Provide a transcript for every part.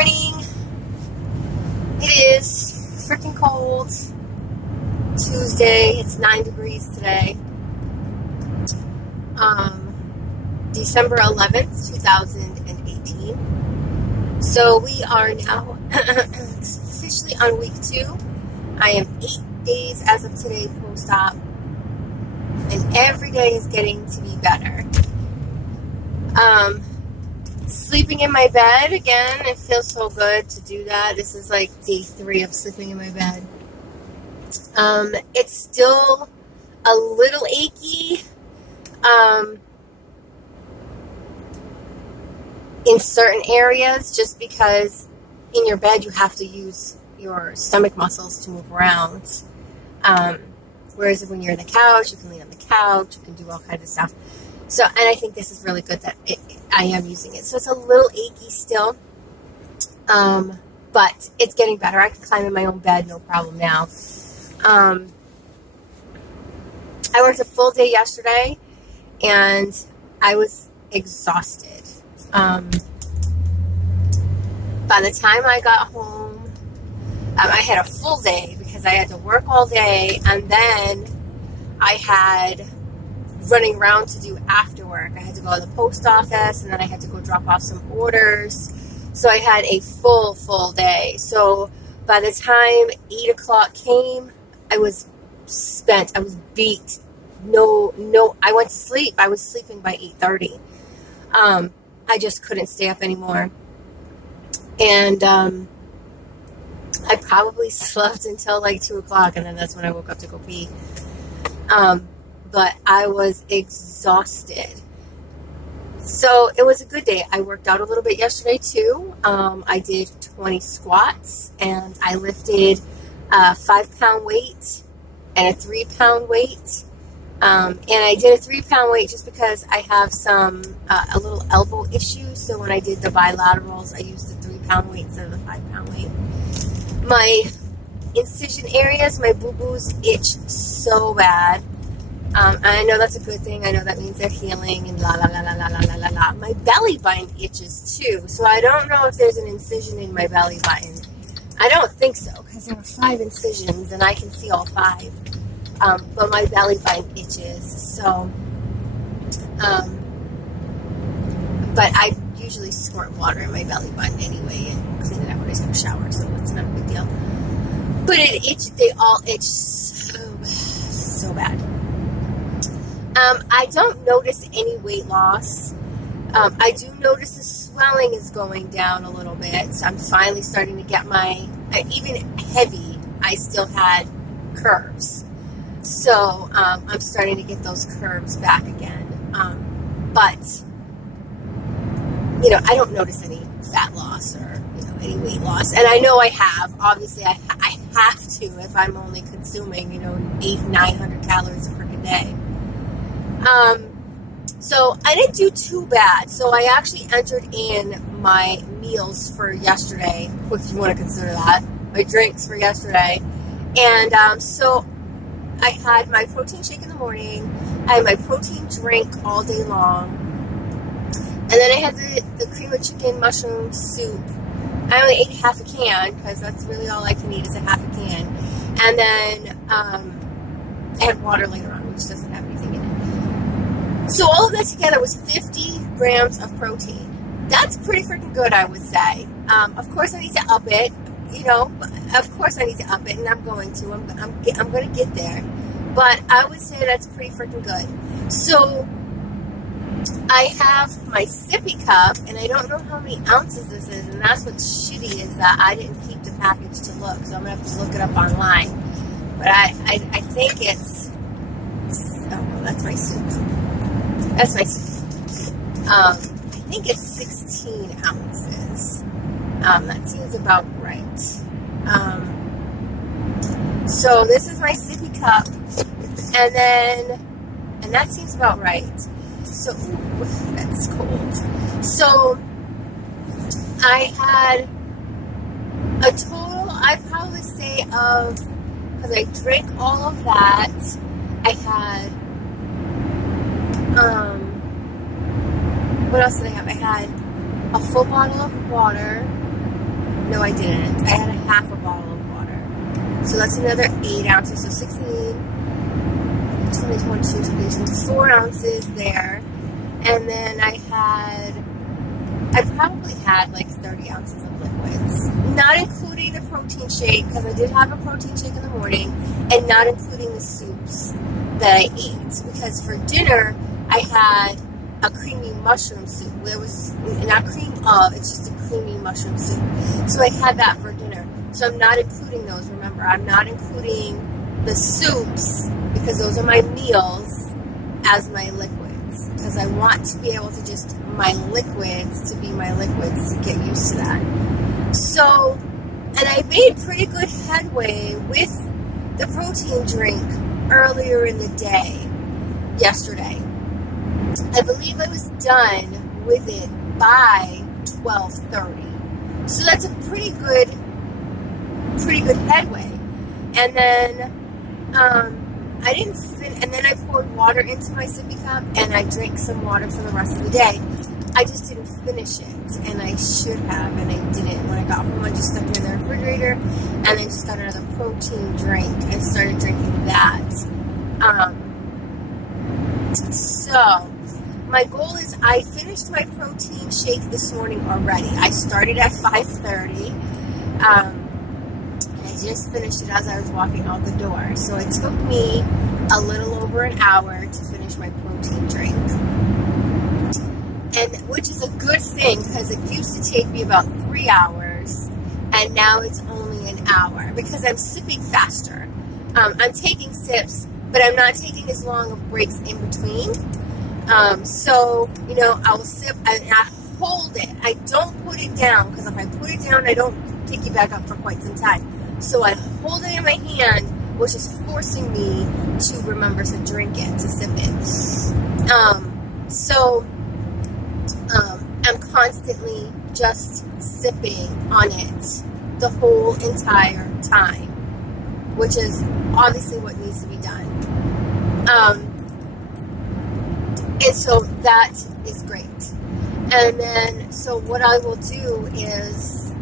morning. It is freaking cold. Tuesday. It's 9 degrees today. December 11th, 2018. So we are now officially on week 2. I am 8 days as of today post-op. And every day is getting to be better. Sleeping in my bed again. It feels so good to do that. This is like day 3 of sleeping in my bed. It's still a little achy. In certain areas, just because in your bed you have to use your stomach muscles to move around. Whereas when you're on the couch, you can lay on the couch, you can do all kinds of stuff. So, and I think this is really good that I am using it. So it's a little achy still, but it's getting better. I can climb in my own bed, no problem now. I worked a full day yesterday, and I was exhausted. By the time I got home, I had a full day because I had to work all day, and then I had running around to do after work. I had to go to the post office, and then I had to go drop off some orders. So I had a full day. So by the time 8 o'clock came, I was spent. I was beat. No, I went to sleep. I was sleeping by 8:30. I just couldn't stay up anymore. And I probably slept until like 2 o'clock, and then that's when I woke up to go pee. But I was exhausted. So it was a good day. I worked out a little bit yesterday too. I did 20 squats, and I lifted a 5-pound weight and a 3-pound weight. And I did a 3-pound weight just because I have a little elbow issue. So when I did the bilaterals, I used the 3-pound weight instead of the 5-pound weight. My incision areas, my boo-boos itch so bad. And I know that's a good thing. I know that means they're healing and la la la la la la la la la. My belly button itches too. So I don't know if there's an incision in my belly button. I don't think so, because there are 5 incisions and I can see all 5. But my belly button itches. So, but I usually squirt water in my belly button anyway and clean it out when I take a shower, so it's not a big deal. But they all itch so bad. I don't notice any weight loss. I do notice the swelling is going down a little bit. So I'm finally starting to get even heavy, I still had curves. So I'm starting to get those curves back again. But, I don't notice any fat loss or, any weight loss. And I know I have. Obviously, I have to if I'm only consuming, 800-900 calories a freaking day. So I didn't do too bad. So I actually entered in my meals for yesterday, if you want to consider that, my drinks for yesterday. And so I had my protein shake in the morning. I had my protein drink all day long. And then I had the cream of chicken mushroom soup. I only ate half a can because that's really all I can eat is a half a can. And then I had water later on, which doesn't have anything in it. So all of that together was 50 grams of protein. That's pretty freaking good, I would say. Of course, I need to up it. Of course I need to up it, and I'm going to. I'm going to get there. But I would say that's pretty freaking good. So I have my sippy cup, and I don't know how many ounces this is, and that's what's shitty is that I didn't keep the package to look, so I'm going to have to look it up online. But I think it's, oh, well, that's my soup. That's my soup. I think it's 16 ounces. That seems about right. So this is my sippy cup, and that seems about right. So, ooh, that's cold. So I had a total, I'd probably say because I drank all of that, I had, what else did I have? I had a full bottle of water, No, I didn't. I had a half a bottle of water. So that's another 8 ounces. So 16, 21, 22, 23, 4 ounces there. And then I probably had like 30 ounces of liquids. Not including the protein shake, because I did have a protein shake in the morning, and not including the soups that I ate. Because for dinner, I had a creamy mushroom soup. There was not cream of, it's just a creamy mushroom soup. So I had that for dinner. So I'm not including those. Remember, I'm not including the soups, because those are my meals, as my liquids. Because I want to be able to just, my liquids, to be my liquids, to get used to that. So, and I made pretty good headway with the protein drink earlier in the day, yesterday. I believe I was done with it by 12:30. So that's a pretty good headway. And then, I didn't and then I poured water into my sippy cup, and I drank some water for the rest of the day. I just didn't finish it, and I should have, and I didn't. When I got home, I just stuck it in the refrigerator, and then just got another protein drink and started drinking that. So my goal is, I finished my protein shake this morning already. I started at 5:30. I just finished it as I was walking out the door. So it took me a little over an hour to finish my protein drink. And which is a good thing, because it used to take me about 3 hours, and now it's only an hour, because I'm sipping faster. I'm taking sips, but I'm not taking as long of breaks in between. So, you know, I will sip, and I hold it. I don't put it down, because if I put it down, I don't pick it back up for quite some time. So I hold it in my hand, which is forcing me to remember to drink it, to sip it. I'm constantly just sipping on it the whole entire time, which is obviously what needs to be done. And so that is great. And then, so what I will do is,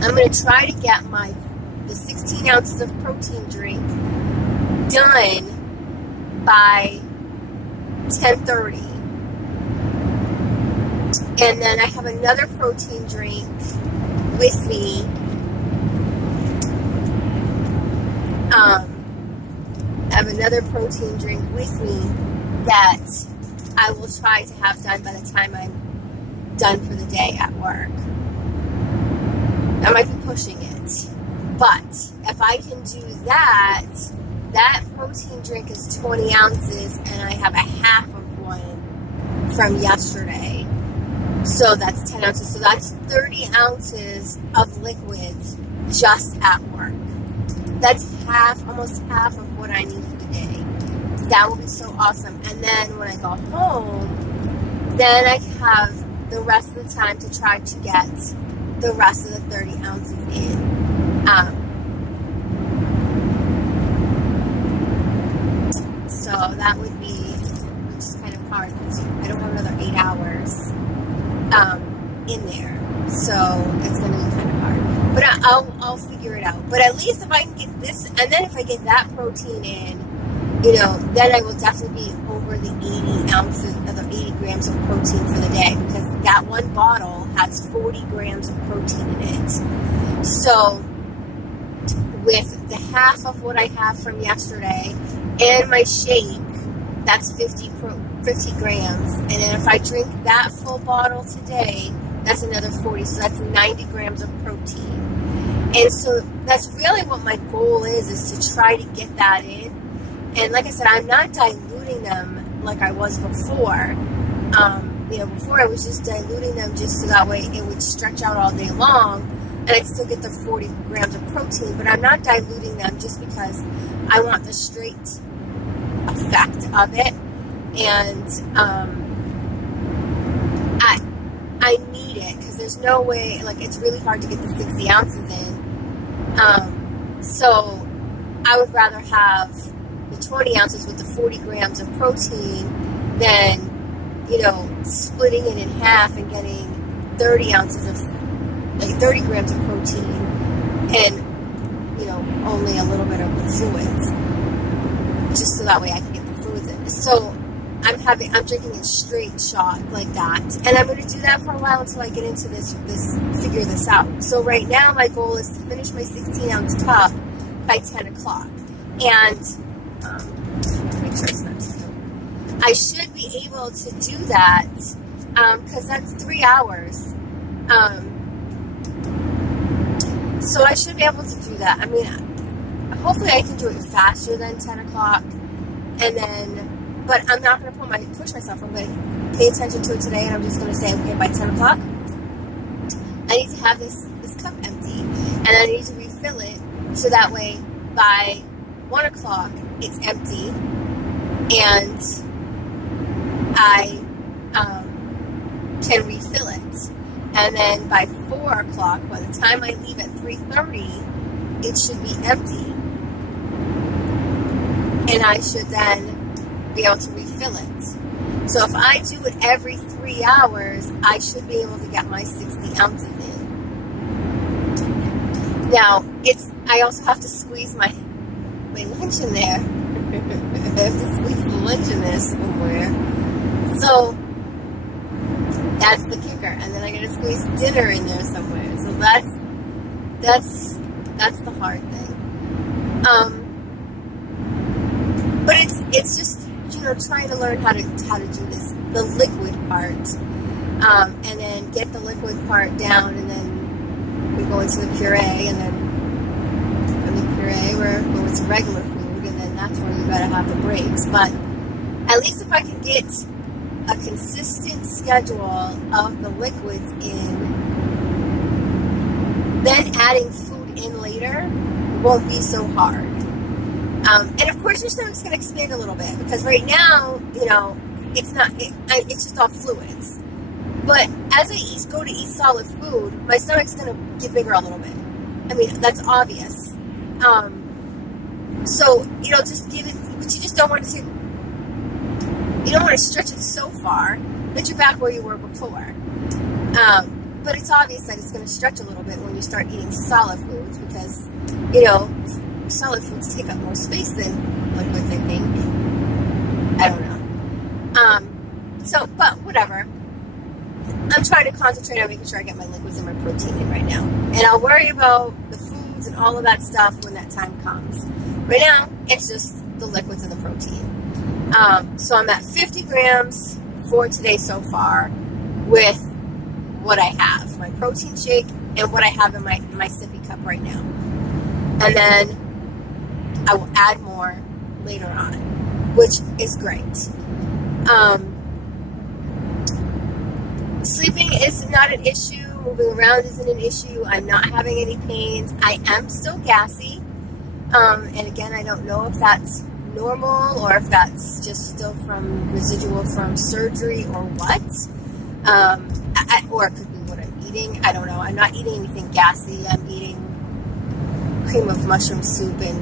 I'm going to try to get the 16 ounces of protein drink done by 10:30. And then I have another protein drink with me. I have another protein drink with me that I will try to have done by the time I'm done for the day at work. I might be pushing it, but if I can do that, that protein drink is 20 ounces, and I have a half of one from yesterday. So that's 10 ounces. So that's 30 ounces of liquids just at work. That's almost half of what I need for the day. That will be so awesome. And then when I go home, then I have the rest of the time to try to get the rest of the 30 ounces in. So that would be, which is kind of hard, because I don't have another 8 hours in there. So it's going to be kind of hard. But I'll figure it out. But at least if I can get this, and then if I get that protein in, you know, then I will definitely be over the 80 ounces, or 80 grams of protein for the day, because that one bottle has 40 grams of protein in it. So with the half of what I have from yesterday and my shake, that's 50 grams. And then if I drink that full bottle today, that's another 40. So that's 90 grams of protein. And so that's really what my goal is to try to get that in. And like I said, I'm not diluting them like I was before. You know, before I was just diluting them just so that way it would stretch out all day long, and I'd still get the 40 grams of protein. But I'm not diluting them just because I want the straight effect of it. And I need it, because there's no way, like, it's really hard to get the 60 ounces in. So I would rather have the 20 ounces with the 40 grams of protein than, you know, splitting it in half and getting 30 ounces of like 30 grams of protein and, you know, only a little bit of the fluids, just so that way I can get the fluids in. So I'm drinking a straight shot like that, and I'm going to do that for a while until I get into figure this out. So right now my goal is to finish my 16-ounce cup by 10 o'clock, and make sure it's not too. I should be able to do that because that's 3 hours. So I should be able to do that. I mean, hopefully I can do it faster than 10 o'clock, and then. But I'm not going to push myself. I'm going to pay attention to it today, and I'm just going to say, okay, by 10 o'clock, I need to have this cup empty, and I need to refill it, so that way by 1 o'clock, it's empty, and I can refill it. And then by 4 o'clock, by the time I leave at 3:30, it should be empty, and I should then be able to refill it. So if I do it every 3 hours, I should be able to get my 60 ounces in. Now, I also have to squeeze my lunch in there. I have to squeeze the lunch in there somewhere. So that's the kicker. And then I gotta squeeze dinner in there somewhere. So that's the hard thing. But it's just, you know, trying to learn how to do this, the liquid part, and then get the liquid part down, and then we go into the puree, and then from the puree we're going to regular food, and then that's where we gotta have the breaks. But at least if I can get a consistent schedule of the liquids in, then adding food in later won't be so hard. And of course your stomach's going to expand a little bit, because right now, you know, it's just all fluids. But as I go to eat solid food, my stomach's going to get bigger a little bit. I mean, that's obvious. So, you know, just give it, but you just don't want to, you don't want to stretch it so far that you're back where you were before. But it's obvious that it's going to stretch a little bit when you start eating solid foods, because, you know, solid foods take up more space than liquids, I think. I don't know. So, but whatever. I'm trying to concentrate on making sure I get my liquids and my protein in right now. And I'll worry about the foods and all of that stuff when that time comes. Right now, it's just the liquids and the protein. So I'm at 50 grams for today so far with what I have. My protein shake and what I have in my sippy cup right now. And then I will add more later on, which is great. Sleeping is not an issue. Moving around isn't an issue. I'm not having any pains. I am still gassy. And again, I don't know if that's normal or if that's just still from residual from surgery or what. Or it could be what I'm eating. I don't know. I'm not eating anything gassy. I'm eating cream of mushroom soup and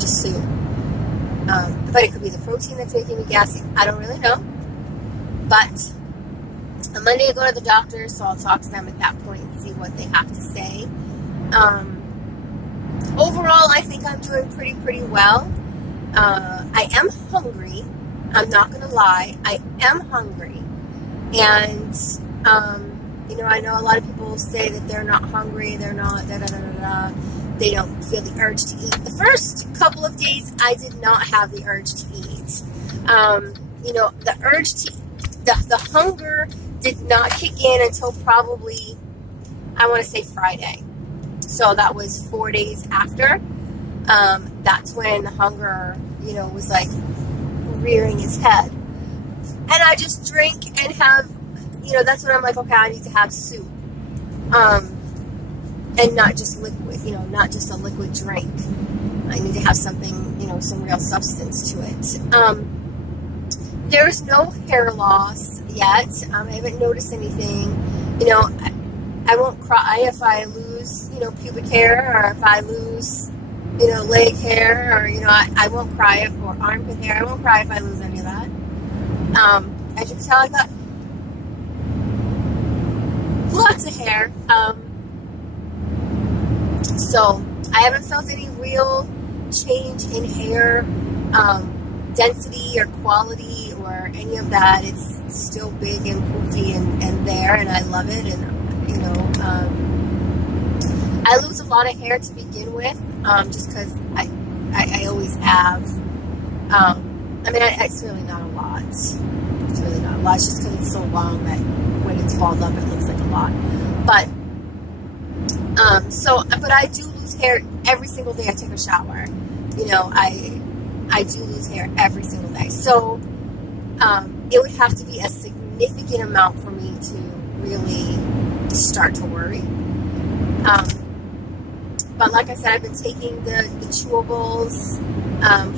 just soup. But it could be the protein that's making me gassy. I don't really know. But on Monday I go to the doctor, so I'll talk to them at that point and see what they have to say. Overall, I think I'm doing pretty well. I am hungry. I'm not going to lie. I am hungry. And, you know, I know a lot of people say that they're not hungry, they're not da-da-da-da-da. They don't feel the urge to eat. The first couple of days, I did not have the urge to eat. You know, the urge to the hunger did not kick in until probably, I want to say Friday. So that was 4 days after. That's when the hunger, you know, was like rearing its head. And I just drink and have, you know, that's when I'm like, okay, I need to have soup. And not just liquid, you know, not just a liquid drink. I need to have something, you know, some real substance to it. There's no hair loss yet. I haven't noticed anything. You know, I won't cry if I lose, you know, pubic hair, or if I lose, you know, leg hair, or, you know, I won't cry, or armpit hair. I won't cry if I lose any of that. As you can tell, I got lots of hair. So I haven't felt any real change in hair density or quality or any of that. It's still big and poofy and there, and I love it. And you know, I lose a lot of hair to begin with, just because I always have. I mean, it's really not a lot. It's really not a lot. It's just because it's so long that when it's balled up, it looks like a lot. But but I do lose hair every single day I take a shower. You know, I do lose hair every single day. So it would have to be a significant amount for me to really start to worry. But like I said, I've been taking the chewables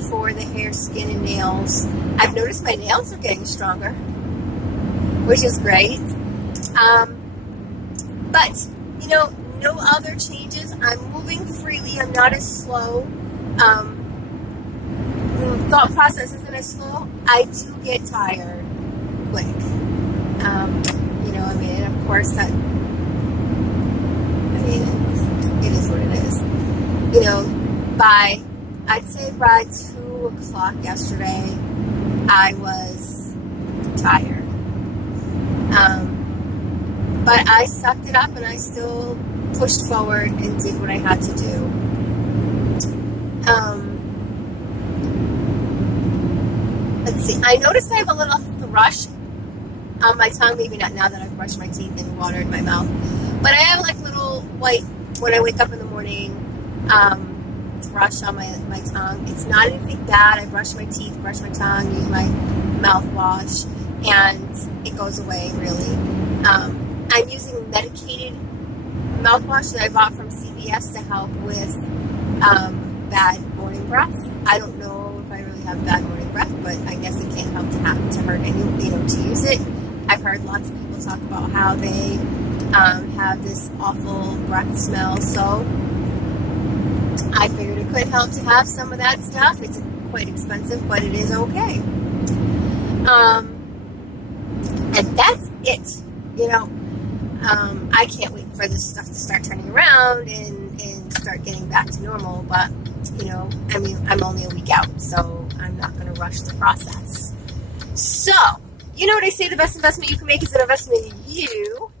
for the hair, skin, and nails. I've noticed my nails are getting stronger, which is great. But, you know, no other changes. I'm moving freely. I'm not as slow. Thought process isn't as slow. I do get tired quick. You know, I mean, of course, it is what it is. You know, I'd say by 2 o'clock yesterday, I was tired. But I sucked it up and I still pushed forward and did what I had to do. Let's see. I noticed I have a little thrush on my tongue. Maybe not now that I've brushed my teeth and water in my mouth. But I have like little white, when I wake up in the morning, thrush on my tongue. It's not anything bad. I brush my teeth, brush my tongue, use my mouthwash, and it goes away, really. I'm using medicated mouthwash that I bought from CVS to help with bad morning breath. I don't know if I really have bad morning breath, but I guess it can't help to hurt any, you know, to use it. I've heard lots of people talk about how they have this awful breath smell, so I figured it could help to have some of that stuff. It's quite expensive, but it is okay. And that's it, you know. I can't wait for this stuff to start turning around and start getting back to normal, but, you know, I mean, I'm only a week out, so I'm not going to rush the process. So, you know what I say, the best investment you can make is an investment in you.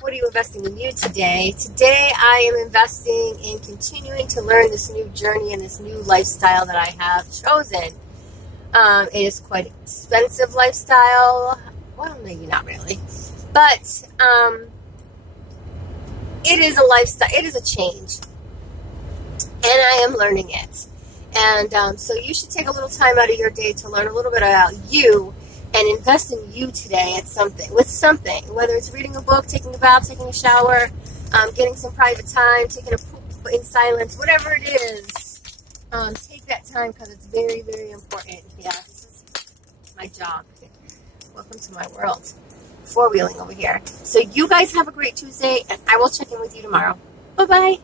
What are you investing in you today? Today, I am investing in continuing to learn this new journey and this new lifestyle that I have chosen. It is quite expensive lifestyle. Well, maybe not really. But it is a lifestyle. It is a change. And I am learning it. And so you should take a little time out of your day to learn a little bit about you and invest in you today at something, whether it's reading a book, taking a bath, taking a shower, getting some private time, taking a poop in silence, whatever it is. Take that time because it's very, very important. Yeah, this is my job. Welcome to my world. Four-wheeling over here. So you guys have a great Tuesday, and I will check in with you tomorrow. Bye-bye.